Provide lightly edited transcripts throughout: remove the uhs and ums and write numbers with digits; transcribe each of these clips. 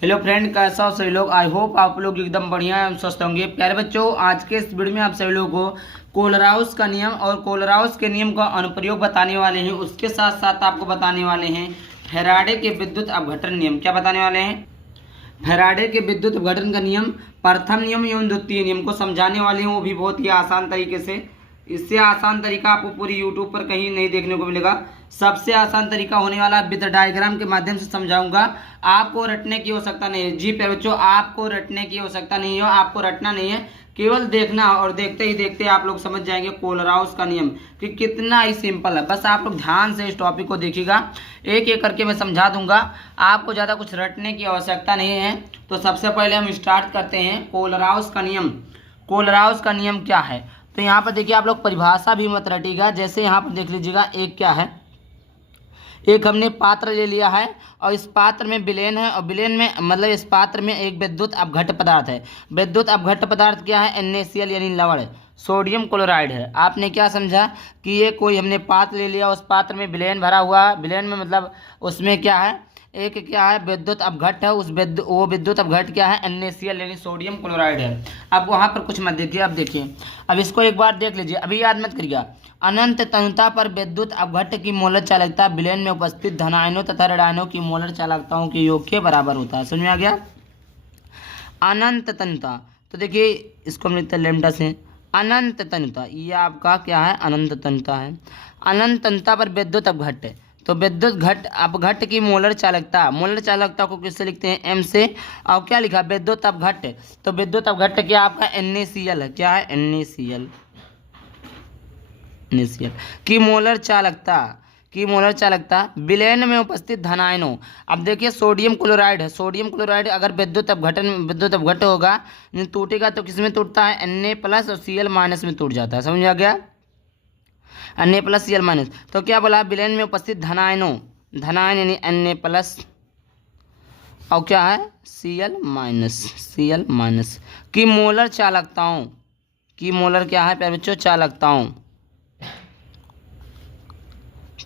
Hello friend, कैसा हो सभी लोग। आई होप आप लोग एकदम बढ़िया एवं स्वस्थ होंगे। प्यारे बच्चों, आज के इस वीडियो में आप सभी लोगों को कोलराउस का नियम और कोलराउस के नियम का अनुप्रयोग बताने वाले हैं। उसके साथ साथ आपको बताने वाले हैं फैराडे के विद्युत अपघटन नियम। क्या बताने वाले हैं? फैराडे के विद्युत अपघटन का नियम, प्रथम नियम एवं द्वितीय नियम को समझाने वाले हैं, वो भी बहुत ही आसान तरीके से। इससे आसान तरीका आपको पूरी यूट्यूब पर कहीं नहीं देखने को मिलेगा। सबसे आसान तरीका होने वाला विद डायग्राम के माध्यम से समझाऊंगा। आपको रटने की आवश्यकता नहीं है। जी प्यारे बच्चों, आपको रटने की आवश्यकता नहीं है, आपको रटना नहीं है, केवल देखना, और देखते ही देखते आप लोग समझ जाएंगे कोलराउस का नियम कि कितना ही सिंपल है। बस आप लोग ध्यान से इस टॉपिक को देखिएगा, एक एक करके मैं समझा दूंगा। आपको ज़्यादा कुछ रटने की आवश्यकता नहीं है। तो सबसे पहले हम स्टार्ट करते हैं कोलराउस का नियम। कोलराउस का नियम क्या है? तो यहाँ पर देखिए, आप लोग परिभाषा भी मत रटिएगा। जैसे यहाँ पर देख लीजिएगा, एक क्या है, एक हमने पात्र ले लिया है और इस पात्र में विलेन है, और विलेन में मतलब इस पात्र में एक विद्युत अपघट्य पदार्थ है। विद्युत अपघट्य पदार्थ क्या है? NaCl यानी लवण, सोडियम क्लोराइड है। आपने क्या समझा कि ये कोई हमने पात्र ले लिया, उस पात्र में विलेन भरा हुआ है। विलेन में मतलब उसमें क्या है, एक क्या है, विद्युत अपघट्य है। वो विद्युत अपघट्य क्या है? NaCl यानी सोडियम क्लोराइड है। अब वहाँ पर कुछ मत देखिए, अब देखिए, अब इसको एक बार देख लीजिए, अभी याद मत करिएगा। अनंत तनुता पर विद्युत अपघट्य की मोलर चालकता विलेन में उपस्थित धनायनों तथा ऋणायनों की मोलर चालकताओं के योग के बराबर होता है। समझ में आ गया? अनंत तनुता, तो देखिए इसको हम लिखते हैं लेमडा से। अनंत तनुता, ये आपका क्या है? अनंत तनुता है। अनंत तनुता पर विद्युत अपघट्य, तो विद्युत अपघट्य की मोलर चालकता को किससे लिखते हैं? M से। और क्या लिखा? विद्युत अपघट्य, तो विद्युत अपघट्य क्या आपका? NaCl है। क्या है? NaCl की मोलर चालकता विलेन में उपस्थित धनायनों। अब देखिए, सोडियम क्लोराइड है। सोडियम क्लोराइड अगर विद्युत अपघट्य होगा, टूटेगा तो किसमें टूटता है? Na+ और Cl- में टूट जाता है। समझ आ गया? Na+ Cl-, तो क्या बोला? विलेन में उपस्थित धनायन यानी Na+ और क्या है? Cl- की मोलर चालकताओं, की मोलर क्या है प्यारे बच्चों? चालकताओं,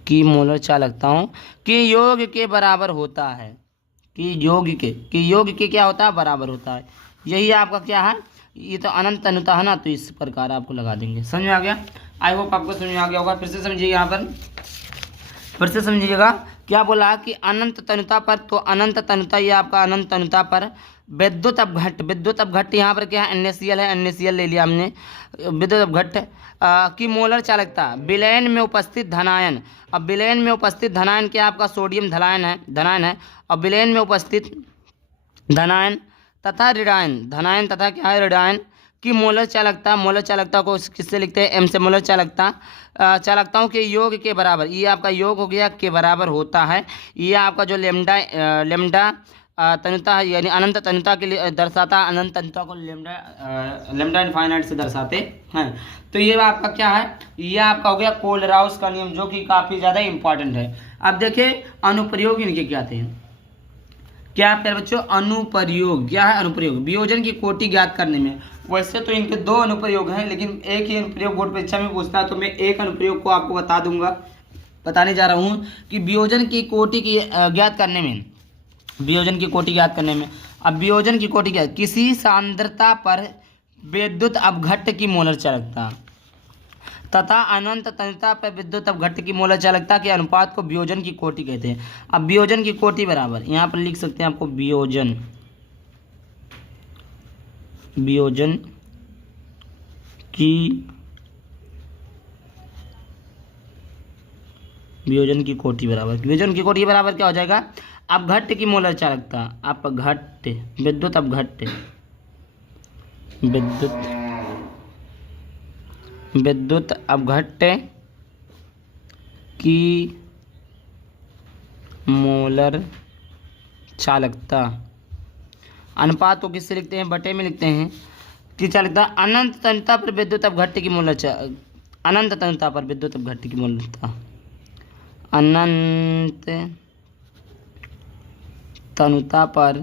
की मोलर चालकताओं के योग के बराबर होता है। कि योग के क्या होता है? बराबर होता है। यही आपका क्या है? ये तो अनंत तनुता है ना, तो इस प्रकार आपको लगा देंगे। समझ में आ गया? आई होप आपको समझ में आ गया होगा। फिर से समझिए, यहाँ पर फिर से समझिएगा। क्या बोला कि अनंत तनुता पर, तो अनंत तनुता, ये आपका अनंत तनुता पर विद्युत अपघट्य यहाँ पर क्या है? NaCl है। NaCl ले लिया हमने। विद्युत अपघट्य की मोलर चालकता विलयन में उपस्थित धनायन। अब विलयन में उपस्थित धनायन क्या आपका? सोडियम धनायन है। और विलयन में उपस्थित धनायन तथा धनायन तथा क्या है? ऋणायन की मोलर चालकता को किससे लिखते हैं? M से। मोलर चालकताओं के योग के बराबर, ये आपका योग हो गया, के बराबर होता है। ये आपका जो लेमडा तनुता है, यानी अनंत तनुता के लिए दर्शाता है। अनंत तनुता को लेमडा इनफाइनाइट से दर्शाते हैं। तो ये आपका क्या है? ये आपका हो गया कोलराउस का नियम, जो कि काफ़ी ज़्यादा इंपॉर्टेंट है। अब देखिए, अनुप्रयोग इनके क्या थे। क्या प्यारे बच्चों? अनुप्रयोग क्या है? अनुप्रयोग वियोजन की कोटि ज्ञात करने में। वैसे तो इनके दो अनुप्रयोग हैं, लेकिन एक ही अनुप्रयोग बोर्ड परीक्षा में पूछता है, तो मैं एक अनुप्रयोग को आपको बताने जा रहा हूँ कि वियोजन की कोटि की ज्ञात करने में, वियोजन की कोटि ज्ञात करने में। अब वियोजन की कोटि क्या? किसी सांद्रता पर विद्युत अपघट्य की मोलर चालकता तथा अनंत तनुता पर विद्युत अपघट्य की मोलर चालकता के अनुपात को वियोजन की कोटि कहते हैं। अब वियोजन की कोटि बराबर, यहाँ पर लिख सकते हैं आपको वियोजन की कोटि बराबर, वियोजन की कोटि बराबर क्या हो जाएगा? अपघट्य की मोलर चालकता, विद्युत अपघट्य की मोलर चालकता अनुपात को किससे लिखते हैं? बटे में लिखते हैं। की चालकता अनंत तनुता पर विद्युत अपघट्य की मोलर अनंत तनुता पर विद्युत अपघट्य की मोलरता, अनंत तनुता पर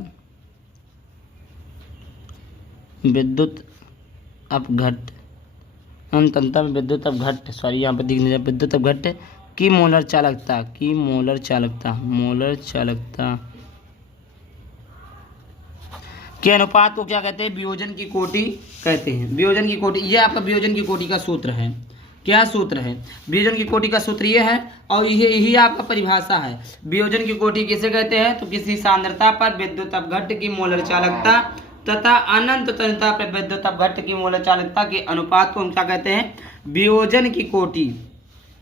विद्युत अपघट्य, अनंत तनुता में विद्युत अपघट्य, यहाँ पर दिख विद्युत अपघट्य की मोलर चालकता के अनुपात को क्या कहते हैं? वियोजन की कोटि कहते हैं। वियोजन की कोटि, ये आपका वियोजन की कोटि का सूत्र है। क्या सूत्र है? वियोजन की कोटि का सूत्र ये है और यही आपका परिभाषा है। वियोजन की कोटि किसे कहते हैं? तो किसी सांद्रता पर विद्युत अपघट्ट की मोलर चालकता तथा अनंत तन्यता पर विद्युत अपघट्ट की मोलर चालकता के अनुपात को हम क्या कहते हैं? वियोजन की कोटि,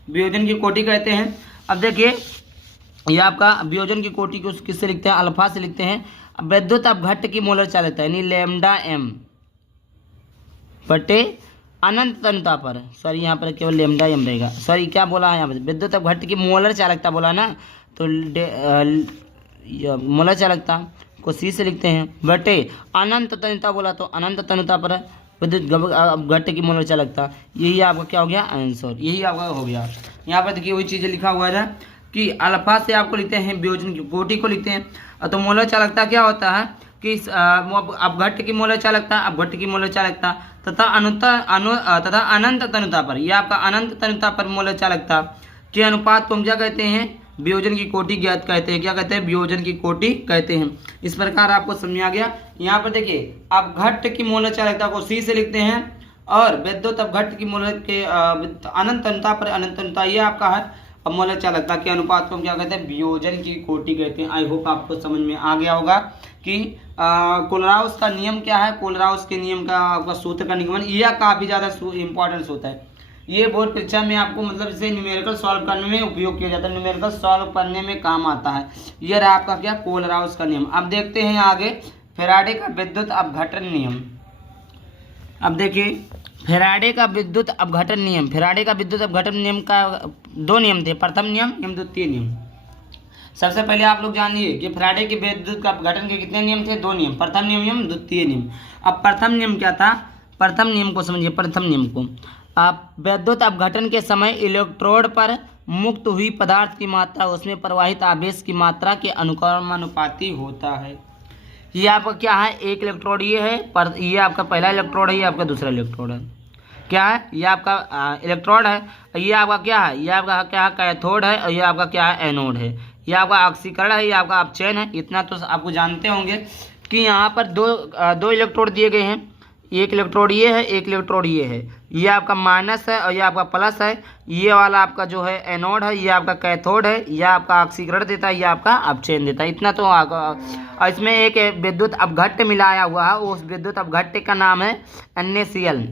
वियोजन की कोटि कहते हैं। अब देखिए ये आपका वियोजन की कोटि को किससे लिखते हैं? अल्फा से लिखते हैं। विद्युत अपघट्ट की मोलर चालकता यानी लैम्डा एम बटे अनंत तन्यता पर, सॉरी यहाँ पर केवल लैम्डा एम रहेगा, सॉरी क्या बोला है यहाँ पर? विद्युत अपघट्ट की मोलर चालकता बोला ना, तो मोलर चालकता को सी से लिखते हैं बटे अनंत तन्यता बोला तो अनंत तन्यता पर विद्युत अपघट्ट की मोलर चालकता। यही आपका क्या हो गया? आंसर यही आपका हो गया। यहाँ पर देखिए वही चीज़ें लिखा हुआ है कि अल्फा से आपको लिखते हैं वियोजन की कोटि को लिखते हैं। तो मोलर चालकता क्या होता है कि अपघट्ट की मोलर चालकता, अपघट्ट की मोलर चालकता तथा अनंत तन्यता पर, यह आपका अनंत तन्यता पर मोलर चालकता के अनुपात को हम क्या कहते हैं? वियोजन की कोटि ज्ञात कहते हैं। क्या कहते हैं? वियोजन की कोटि कहते हैं। इस प्रकार आपको समझ आ गया। यहाँ पर देखिए अपघट्ट की मोलर चालकता को सी से लिखते हैं और विद्युत अपघट्ट की मोलर के अनंत तन्यता पर अनंत तन्यता, ये आपका है अब मोलर चालकता के अनुपात को हम क्या कहते हैं? वियोजन की कोटि कहते हैं। आई होप आपको समझ में आ गया होगा कि कोलराउस का नियम क्या है। कोलराउस के नियम का आपका सूत्र का निगमन, यह काफ़ी ज़्यादा इंपॉर्टेंस होता है। ये बोर्ड परीक्षा में आपको मतलब इसे न्यूमेरिकल सॉल्व करने में उपयोग किया जाता है, न्यूमेरिकल सॉल्व करने में काम आता है। यह रहा आपका क्या? कोलराउस का नियम। अब देखते हैं आगे फैराडे का विद्युत अपघटन नियम। अब देखिए फैराडे का विद्युत अपघटन नियम। फैराडे का विद्युत अपघटन नियम का दो नियम थे, प्रथम नियम एवं द्वितीय नियम। सबसे पहले आप लोग जानिए कि फैराडे के विद्युत अपघटन के कितने नियम थे? दो नियम, प्रथम नियम एवं द्वितीय नियम। अब प्रथम नियम क्या था? प्रथम नियम को समझिए। प्रथम नियम को आप विद्युत अपघटन के समय इलेक्ट्रोड पर मुक्त हुई पदार्थ की मात्रा उसमें प्रवाहित आवेश की मात्रा के अनुक्रमानुपाती होता है। ये आपका क्या है? एक इलेक्ट्रोड ये है, पर ये आपका पहला इलेक्ट्रोड है, ये आपका दूसरा इलेक्ट्रोड है। क्या है? ये आपका इलेक्ट्रोड है, ये आपका क्या है? ये आपका क्या है? कैथोड है और ये आपका क्या है? एनोड है। ये आपका ऑक्सीकरण है, ये आपका अपचयन है। इतना तो आपको जानते होंगे कि यहाँ पर दो इलेक्ट्रोड दिए गए हैं। एक इलेक्ट्रोड ये है, एक इलेक्ट्रोड ये है। ये आपका माइनस है और ये आपका प्लस है। ये वाला आपका जो है एनोड है, ये आपका कैथोड है। ये आपका ऑक्सीकरण देता है, ये आपका अपचयन देता है। इतना तो और इसमें एक विद्युत अपघट्ट मिलाया हुआ है, उस विद्युत अपघट्ट का नाम है NaCl।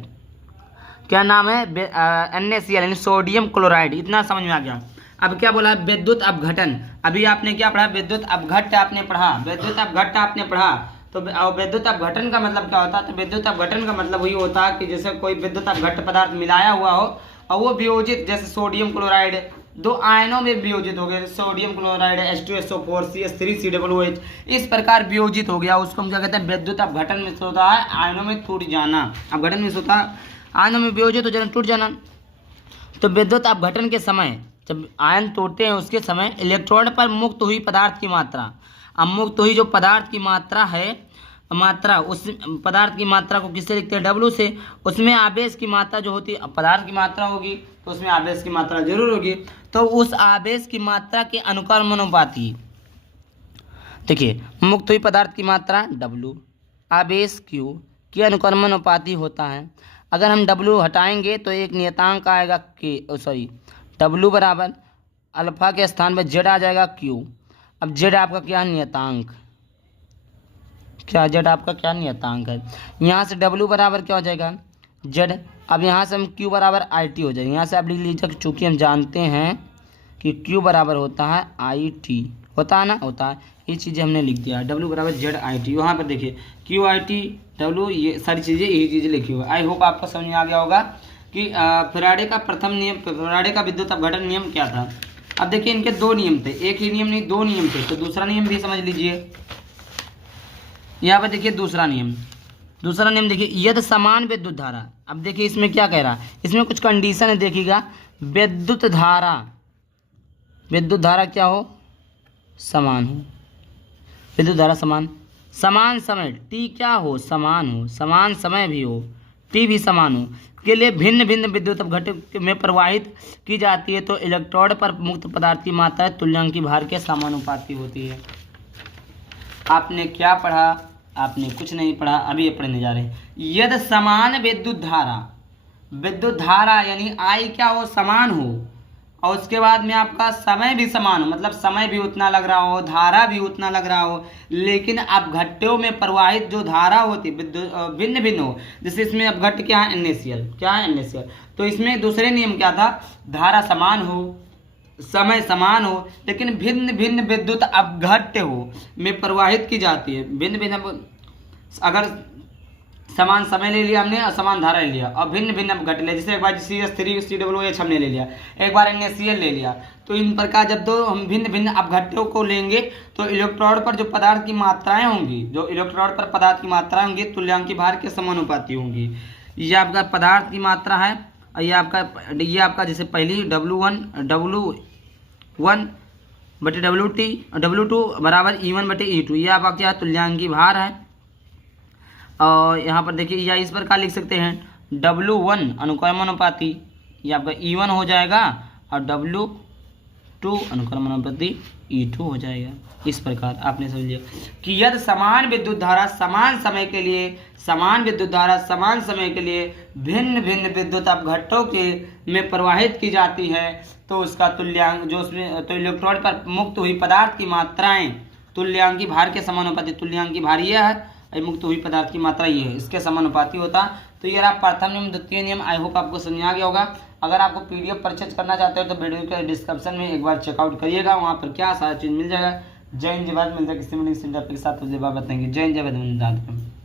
क्या नाम है? NaCl यानी सोडियम क्लोराइड। इतना समझ में आ गया। अब क्या बोला? विद्युत अपघटन। अभी आपने क्या पढ़ा? विद्युत अपघट्ट आपने पढ़ा, विद्युत अपघट्ट आपने पढ़ा। तो विद्युत अपघटन का मतलब क्या होता है? तो विद्युत अपघटन का मतलब वही होता है कि जैसे कोई विद्युत अपघट्ट पदार्थ मिलाया हुआ हो और वो वियोजित, जैसे सोडियम क्लोराइड दो आयनों में वियोजित हो गया, sodium chloride H2SO4 CH3 COOH, इस प्रकार वियोजित हो गया, उसको हम क्या कहते हैं? विद्युत अपघटन में होता है आयनों में टूट जाना। अपघटन में होता है आयनों में वियोजित हो जाना, टूट जाना। तो विद्युत अपघटन के समय जब आयन टूटते हैं उसके समय इलेक्ट्रोड पर मुक्त हुई पदार्थ की मात्रा, अब मुक्त हुई जो पदार्थ की मात्रा है, उस पदार्थ की मात्रा को किससे लिखते हैं? W से। उसमें आवेश की मात्रा जो होती है, पदार्थ की मात्रा होगी तो उसमें आवेश की मात्रा जरूर होगी, तो उस आवेश की मात्रा के अनुक्रमानुपाती, देखिए मुक्त हुई पदार्थ की मात्रा W, आवेश Q के अनुक्रमानुपाती होता है। अगर हम W हटाएंगे तो एक नियतांक आएगा W बराबर अल्फा के स्थान पर Z आ जाएगा Q। अब Z आपका क्या नियतांक, क्या Z आपका क्या नियतांक है? यहाँ से W बराबर क्या हो जाएगा? Z। अब यहाँ से हम Q बराबर IT हो जाएगा। यहाँ से आप लिख लीजिए, चूँकि हम जानते हैं कि Q बराबर होता है IT, होता है ना, होता है। ये चीज़ें हमने लिख दिया, W बराबर ZIT। यहाँ पर देखिए QIT W, ये सारी चीज़ें यही चीज़ें लिखी हुई है। आई होप आपको समझ में आ गया होगा कि फैराडे का प्रथम नियम, फैराडे का विद्युत अपघटन नियम क्या था। अब देखिए इनके दो नियम थे, एक ही नियम नहीं, दो नियम थे। तो दूसरा नियम भी समझ लीजिए। यहाँ पर देखिए दूसरा नियम देखिए, यदि समान विद्युत धारा, अब देखिए इसमें क्या कह रहा है, इसमें कुछ कंडीशन है, देखिएगा। विद्युत धारा क्या हो? समान हो। विद्युत धारा समान समय T क्या हो? समान हो। समान समय भी हो, T भी समान हो के लिए भिन्न भिन्न विद्युत अपघट्ट में प्रवाहित की जाती है, तो इलेक्ट्रोड पर मुक्त पदार्थ की मात्रा तुल्यांकी भार के समानुपाती होती है। आपने क्या पढ़ा? आपने कुछ नहीं पढ़ा, अभी ये पढ़ने जा रहे हैं। यदि समान विद्युत धारा यानी आई क्या हो, समान हो, और उसके बाद में आपका समय भी समान हो, मतलब समय भी उतना लग रहा हो, धारा भी उतना लग रहा हो, लेकिन अब घट्टों में प्रवाहित जो धारा होती विद्युत भिन्न भिन्न हो। जैसे इसमें अब घट्ट क्या है, NaCl, क्या है NaCl। तो इसमें दूसरे नियम क्या था, धारा समान हो, समय समान हो, लेकिन भिन्न भिन्न विद्युत अपघट्य हो में प्रवाहित की जाती है। भिन्न भिन्न, अगर समान समय ले लिया हमने, असमान धारा ले लिया, और भिन्न भिन्न अपघट्य ले, जैसे एक बार CH3COOH हमने ले लिया, एक बार NaCl ले लिया। तो इन प्रकार जब दो हम भिन्न भिन्न अपघट्यों को लेंगे तो इलेक्ट्रोड पर जो पदार्थ की मात्राएं होंगी, जो इलेक्ट्रोड पर पदार्थ की मात्राएं होंगी तुल्यांकी भार के समानुपाती होंगी। ये आपका पदार्थ की मात्रा है, और ये आपका जैसे पहली W1 बटे W2 बराबर E1 बटे E2, ये आपका क्या है, तुल्यांकी भार है। और यहाँ पर देखिए, या इस प्रकार लिख सकते हैं W1 अनुक्रमानुपाती, ये आपका E1 हो जाएगा, और W2 अनुक्रमानुपाती E2 हो जाएगा। इस प्रकार आपने समझ लिया कि यदि समान विद्युत धारा समान समय के लिए भिन्न भिन्न विद्युत अपघट्टों के में प्रवाहित की जाती है, तो उसका तुल्यांक जो उसमें तो इलेक्ट्रोड पर मुक्त हुई पदार्थ की मात्राएं तुल्यांकी भार के समानुपाती, तुल्यांकी भार यह है, मुक्त हुई पदार्थ की मात्रा ये है, इसके समानुपाती होता। तो ये रहा प्रथम नियम, द्वितीय नियम। आई होप आपको समझ आ गया होगा। अगर आपको PDF परचेज करना चाहते हो तो वीडियो के डिस्क्रिप्शन में एक बार चेकआउट करिएगा, वहाँ पर क्या सारा चीज़ मिल जाएगा। जय हिंद, जय भारत। मिलता है किसी सेंटर के साथ, बताएंगे। जय हिंद, जय भारत।